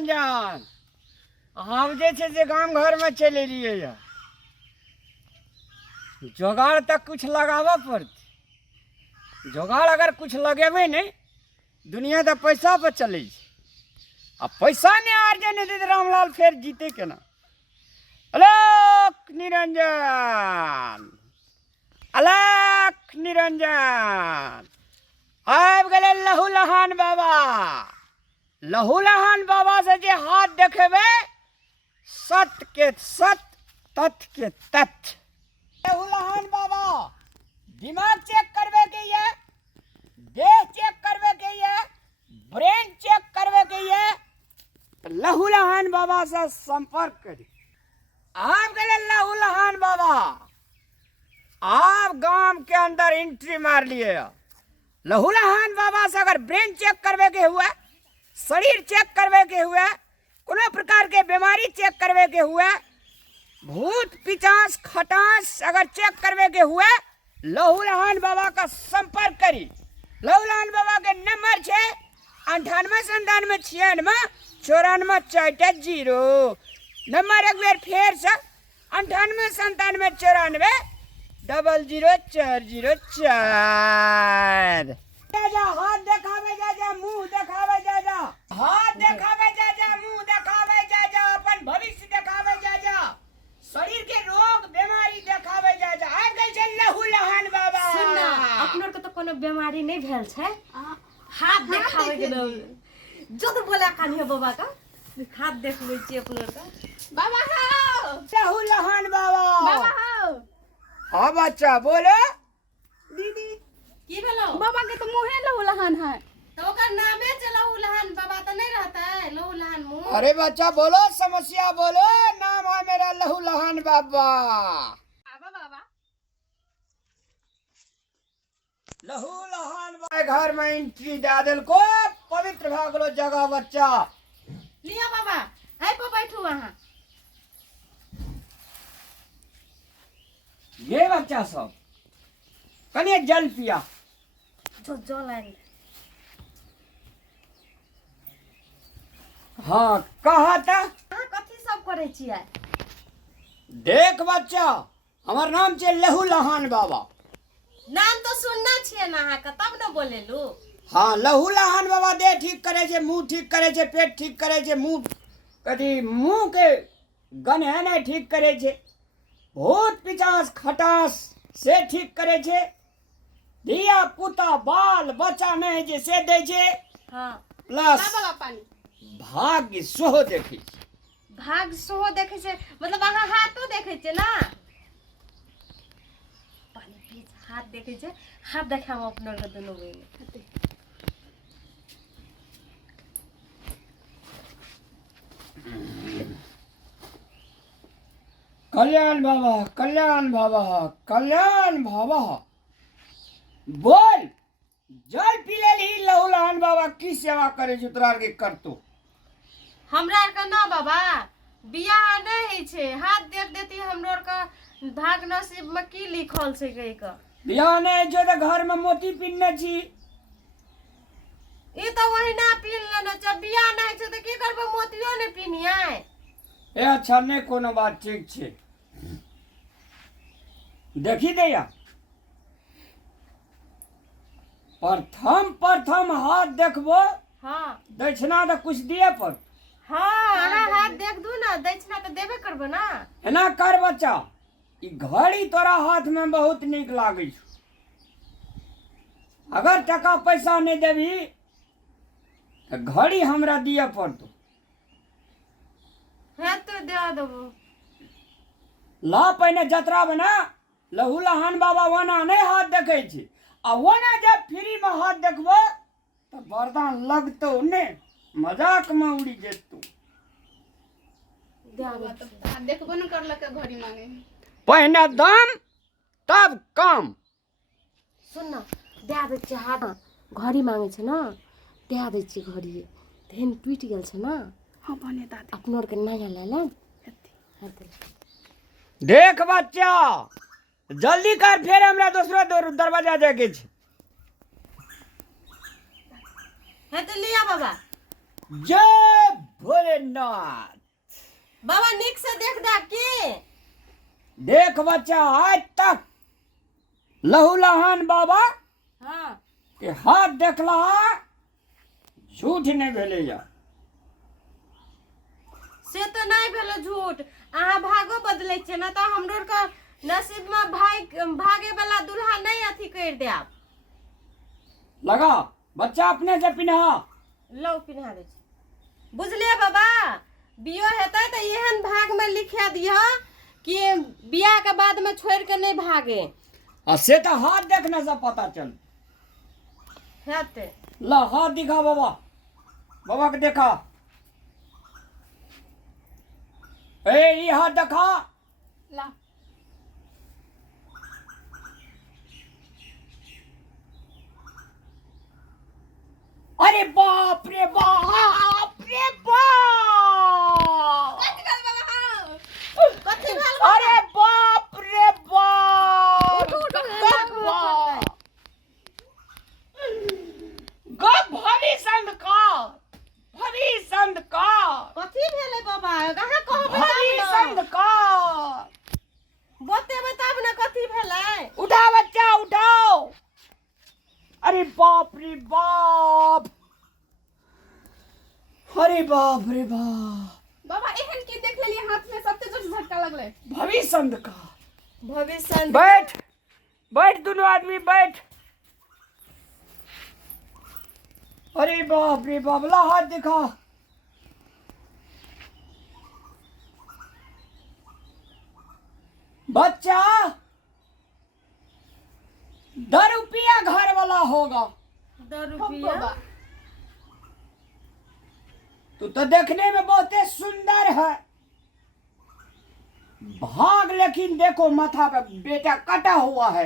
निरंजन हम जे छे से गांव घर में चले लिए या जोगाड़ तक कुछ लगावा पड़ती। जोगाड़ अगर कुछ लगेबे नहीं दुनिया तो पैसा पर चले अब पैसा नहीं आर्जन नहीं दे रामलाल फिर जीते केना। अलख निरंजन अलख निरंजन आब गए लहू लहान बाबा। लहू लहान बाबा से जे हाथ देखेबे सत के सत तथ के तथ। लहू लहान बाबा दिमाग चेक करवे के ये, देह चेक करवे के ये, ब्रेन चेक करवे के ये, लहू लहान बाबा से संपर्क करी। आप गए लहू लहान बाबा आप गांव के अंदर एंट्री मार लिए। लहू लहान बाबा से अगर ब्रेन चेक करवे के हुआ, शरीर चेक करवे के हुआ, कोनो प्रकार के बीमारी चेक करवे के हुआ, भूत पिचास खटास अगर चेक करवे के हुआ, लहू लहान बाबा का संपर्क करी। लहू लहान बाबा के नंबर छे 9897969440। नंबर एक बार फिर से 9897940404। जा हाथ देखावे जा मुंह देखावे जा हाथ देखावे जा मुंह देखावे जा अपन भविष्य देखावे जा शरीर के रोग बीमारी देखावे जा आ गई छे लहू लहान बाबा। सुनना अपनों के तो कोनो बीमारी नहीं भेल छे, हाथ देखावे के जो तो बोला कानियो बाबा का हाथ देखबै छी अपनों का। बाबा हो लहू लहान बाबा। बाबा हो हाँ बच्चा बोलो। दीदी की भेलो बाबा के तो मुंहे लहू लहान है। तो ओकर नामे जे लहू लहान बाबा तो नहीं रहता है लहू लहान मुंह। अरे बच्चा बोलो समस्या बोलो। नाम है मेरा लहू लहान बाबा। आबा बाबा लहू लहान बाबा घर में एंट्री दे दिल को पवित्र भागलो जगह बच्चा। लिया बाबा है पर बैठू वहां। ये बच्चा सब कने जल पिया। जो जल आइल हाँ कहा था हां कथि सब करे छियै। देख बच्चा हमार नाम छे लहू लहान बाबा। नाम तो सुनना छियै ना अहाँ का तब न बोलेलू। हाँ लहू लहान बाबा देह ठीक करे छे, मुंह ठीक करे छे, पेट ठीक करे छे, मुंह कथी मुंह के गन्हे नहीं ठीक करे छे, भूत पिचास खटास से ठीक करे छे, धिया पुता बाल बच्चा नहीं जे से दे छे, हां प्लस बाबा पानी भाग्य सोहो देखी। भाग सोहो देखे छे मतलब अहाँ हाथो देखे छे ना। पानी पीछ हाथ देखे छे, हाथ देखाम अपनों के दोनों में। कल्याण बाबा कल्याण बाबा कल्याण बाबा बोल जल पी ले ली। लहू लहान बाबा की सेवा करे छे तोरा के करतो। हमरा आर का ना बाबा बियाह नहीं है छे, हाथ देख देती हमरो आर का भाग नसीब में की लिखल छे कई का। बियाह नहीं जो तो घर में मोती पीनने छी। ई तो वही ना पीन लेना जब बियाह नहीं छे तो की करबो मोतियो नहीं पीनिए। ए अच्छा नहीं कोनो बात ठीक छे। देखी दैया प्रथम हाथ देखबो हां दक्षिणा तो कुछ दिए पर। हां अहाँ हाथ देख दू ना दक्षिणा तो देबे करबो ना। एना कर बच्चा ई घड़ी तोरा हाथ में बहुत निक लागे छो। अगर टका पैसा नहीं देबी तो घड़ी हमरा दिए पड़तो। है तो दे देबो। ला पहने जतरा बना लहू लहान बाबा वना नहीं हाथ देखे छे आ वना जब फ्री में हाथ देखबो तो वरदान लगतो ने मजाक में उड़ी जेतो। दे बाबा तो देखबो न करलक घड़ी मांगे। पहने दाम तब काम। सुन ना दे दे छी हाथ घड़ी मांगे छे ना दे दे छी घड़ी धेन टूट गेल छे ना। हां बने दादी अपनों के नया ले ले देख बच्चा जल्दी कर फिर हमरा दूसरा दरवाजा जाके छे। है तो लिया बाबा जय भोलेनाथ। बाबा निक से देख दाब की देख बच्चा, आज तक लहू लहान बाबा हाँ के हाथ देखला झूठ नहीं भेले जा। से तो नहीं भेलो झूठ। अहाँ भागो बदले छे ना तो हमरो का नसीब में भागे वाला दूल्हा नहीं अथी कर देब। लगा बच्चा अपने से पिन्हा। लो पिन्हा दे छी। बुझलिए बाबा, बियो हेतै तो एहन भाग में लिखा दिया कि बियाह के बाद में छोड़ के नहीं भागे। से तो हाथ देखने से पता चल। हेतै ला हाथ दिखा बाबा, बाबा के देखा। ये हाथ देखा। ला अरे बाप रे बाप रे बाप। कथी भेल अरे बाप रे बाप। भविष्य का कथी भेले बाबा? कहाँ कहबै भविष्य का बतेबै तब ना कथी भेले। उठा बच्चा उठाओ। अरे बाप रे बाप। अरे बाप रे बाप। बाबा एहन की देख लेलिए हाथ में सबते जोर से झटका लगले। भविष्य का। भविष्य बैठ बैठ दोनों आदमी बैठ। अरे बाप रे बाप। ला हाथ दिखा। बच्चा 10 रुपया घर वाला होगा। 10 बाबा रुपया तू तो देखने में बहुत ही सुंदर है। भाग लेकिन देखो माथा पे बेटा कटा हुआ है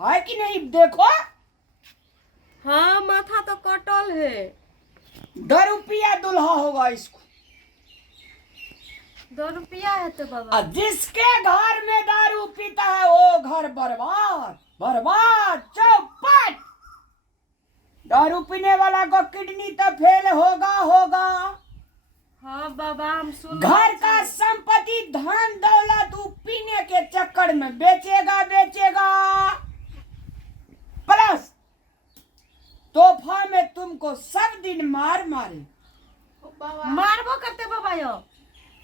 कि नहीं? देखो हाँ माथा तो कटल है। 10 रुपया दुल्हा होगा इसको। 2 रुपया है तो बाबा। और जिसके घर में दारू पीता है वो घर बर्बाद बर्बाद चौपट। दारू पीने वाला को किडनी तो फेल होगा। हाँ बाबा हम सुन। घर का संपत्ति धन दौलत तू पीने के चक्कर में बेचेगा प्लस तोहफा में तुमको सब दिन मारे। बाबा मारबो करते बाबा यो।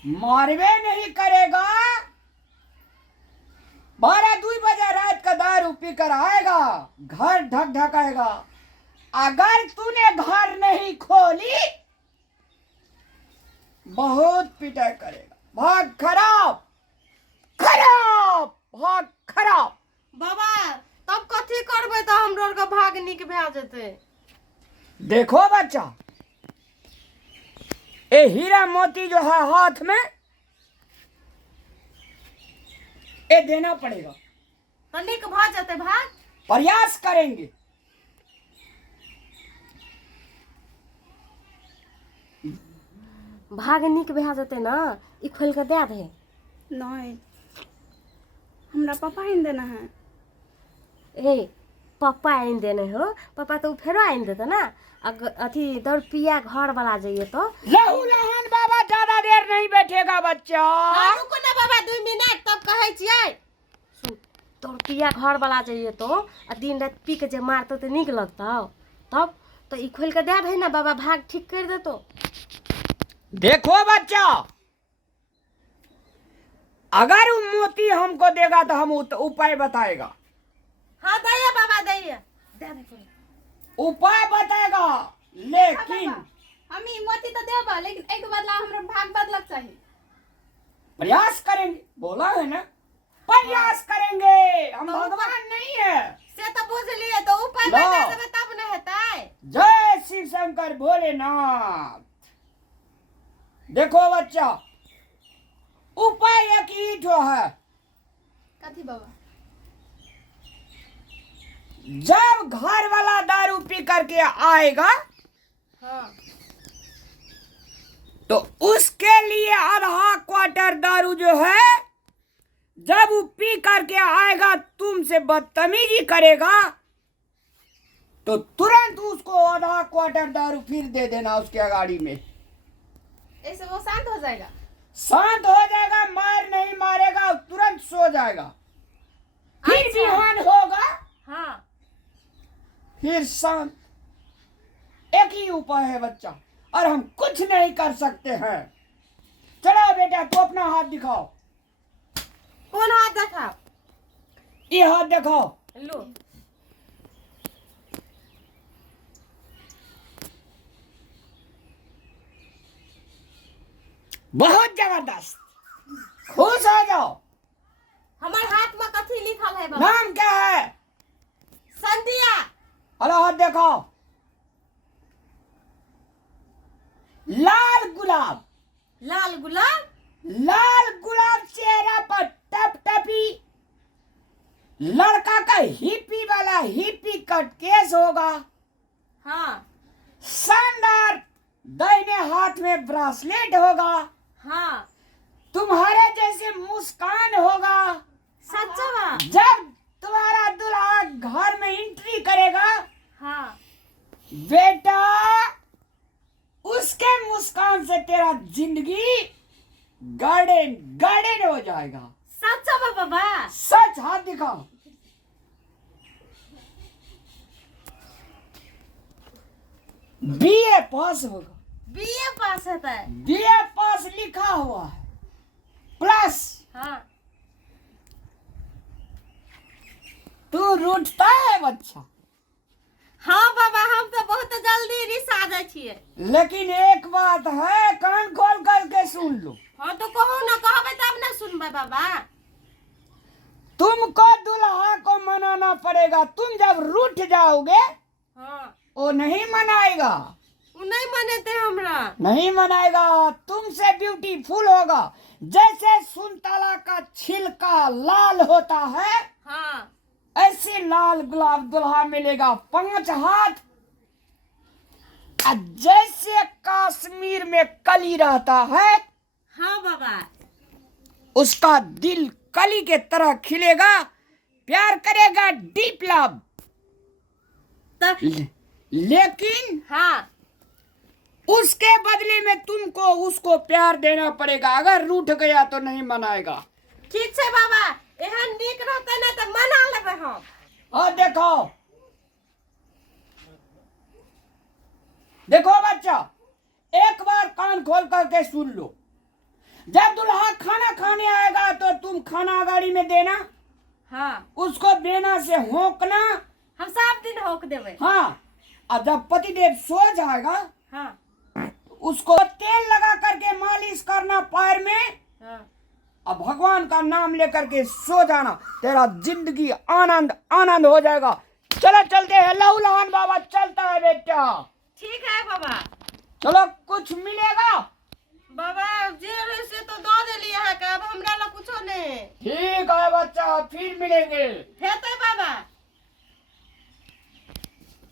मारवे नहीं करेगा। 12-2 बजे रात का दारू पी कर आएगा, घर ढक ढकाएगा। अगर तूने घर नहीं खोली बहुत पिटाई करेगा। भाग खराब भाग खराब। बाबा तब कथी करबै तो हमरो का भाग निक भए जेतै। देखो बच्चा, ये हीरा मोती जो है हाथ में ये देना पड़ेगा। तो निक भए जेतै भाग। प्रयास करेंगे। भाग निक भए जेतै ना, ई खोल के दे दे। नहीं हमरा पापा ही देना है। ए पापा आइन देने हो, पापा तो फेरो आइन देते ना। अगर अथी 10 रुपया घर वाला जाइए तो लहू लहान बाबा ज्यादा देर नहीं बैठेगा बच्चा। रुको ना बाबा 2 मिनट तब कहै छियै। सुन 10 रुपया घर वाला जाइए तो आ दिन रात पी के जे मारतो तो निक लगतौ। तब तो ई खोल के दे दे ना बाबा, भाग ठीक कर देतो। देखो बच्चा, अगर वो मोती हमको देगा तो हम उपाय बताएगा। हाँ दैया बाबा दैया दे दे। उपाय बताएगा लेकिन हम ई मोती तो देबा, लेकिन एक बदला हमरा भाग बदलक चाहिए। प्रयास करेंगे। बोला है ना, प्रयास करेंगे। हम भगवान नहीं है। से तो बुझ लिए तो उपाय लो। बता देबे तब न हेतै। जय शिव शंकर भोलेनाथ। देखो बच्चा, उपाय एक ही ठो है। कथी बाबा? जब घर वाला दारू पी करके आएगा हाँ तो उसके लिए आधा क्वार्टर दारू जो है, जब वो पी करके आएगा तुमसे बदतमीजी करेगा तो तुरंत उसको आधा क्वार्टर दारू फिर दे देना उसके गाड़ी में। ऐसे वो शांत हो जाएगा। शांत हो जाएगा, मार नहीं मारेगा, तुरंत सो जाएगा। फिर अच्छा। बिहान होगा, हाँ फिर शांत। एक ही उपाय है बच्चा, और हम कुछ नहीं कर सकते हैं। चलो बेटा, तू अपना हाथ दिखाओ। कौन हाथ देखा? ये हाथ दिखाओ। लो बहुत जबरदस्त, खुश हो जाओ। हमारे हाथ में कथी लिखल है बाबा? नाम क्या है? संध्या। हेलो, हाथ दिखाओ। लाल गुलाब। लाल गुलाब। लाल गुलाब चेहरा पर टप टपी। लड़का का हिप्पी वाला हिप्पी कट केस होगा। हाँ शानदार दाहिने हाथ में ब्रासलेट होगा। हाँ तुम्हारे जैसे मुस्कान होगा। सच्चा बा? जब तुम्हारा दूल्हा घर में एंट्री करेगा, हाँ बेटा, उसके मुस्कान से तेरा जिंदगी गार्डन गार्डन हो जाएगा। सच्चा बा बाबा? सच, हाथ दिखाओ। बीए पास होगा। बीए पास होता है? बीए पास लिखा हुआ है, प्लस। हाँ तू रूठता है बच्चा, हाँ बाबा, हम तो बहुत जल्दी रिसा जाए छिए। लेकिन एक बात है, कान खोल करके सुन लो। हाँ तो कहो ना, कहबे तब ना सुनबे बाबा। तुमको दुल्हा को मनाना पड़ेगा। तुम जब रूठ जाओगे, हाँ वो नहीं मनाएगा। वो नहीं मानते हमरा। नहीं मनाएगा, तुमसे ब्यूटीफुल होगा। जैसे सुनताला का छिलका लाल होता है, हाँ ऐसे लाल गुलाब दुल्हा मिलेगा। 5 हाथ। और जैसे कश्मीर में कली रहता है, हाँ बाबा। उसका दिल कली के तरह खिलेगा। प्यार करेगा, डीप लव। तब लेकिन हाँ उसके बदले में तुमको उसको प्यार देना पड़ेगा। अगर रूठ गया तो नहीं मनाएगा। ठीक है बाबा, एहन नीक रहते ना तो मना लेबे हम। और देखो, देखो बच्चा, एक बार कान खोल करके सुन लो। जब दुल्हा खाना खाने आएगा तो तुम खाना गाड़ी में देना। हाँ उसको देना से होकना। हम सब दिन होक देवे। हाँ, और जब पतिदेव सो जाएगा, हाँ उसको तेल लगा करके मालिश करना पैर में। हाँ अब भगवान का नाम लेकर के सो जाना। तेरा जिंदगी आनंद आनंद हो जाएगा। चलो चलते हैं, लहू लहान बाबा चलता है बेटा। ठीक है बाबा। चलो, कुछ मिलेगा? बाबा जे से तो दो देलिए है का, अब हमरा ला कुछो नहीं। ठीक है बच्चा, फिर मिलेंगे। हेते बाबा।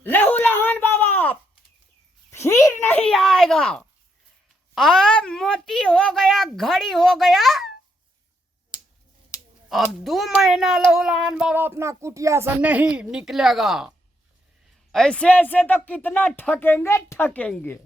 लहू लहान बाबा फिर नहीं आएगा। अब मोती हो गया, घड़ी हो गया। अब 2 महीना लहू लहान बाबा अपना कुटिया से नहीं निकलेगा। ऐसे ऐसे तो कितना ठकेंगे ठकेंगे।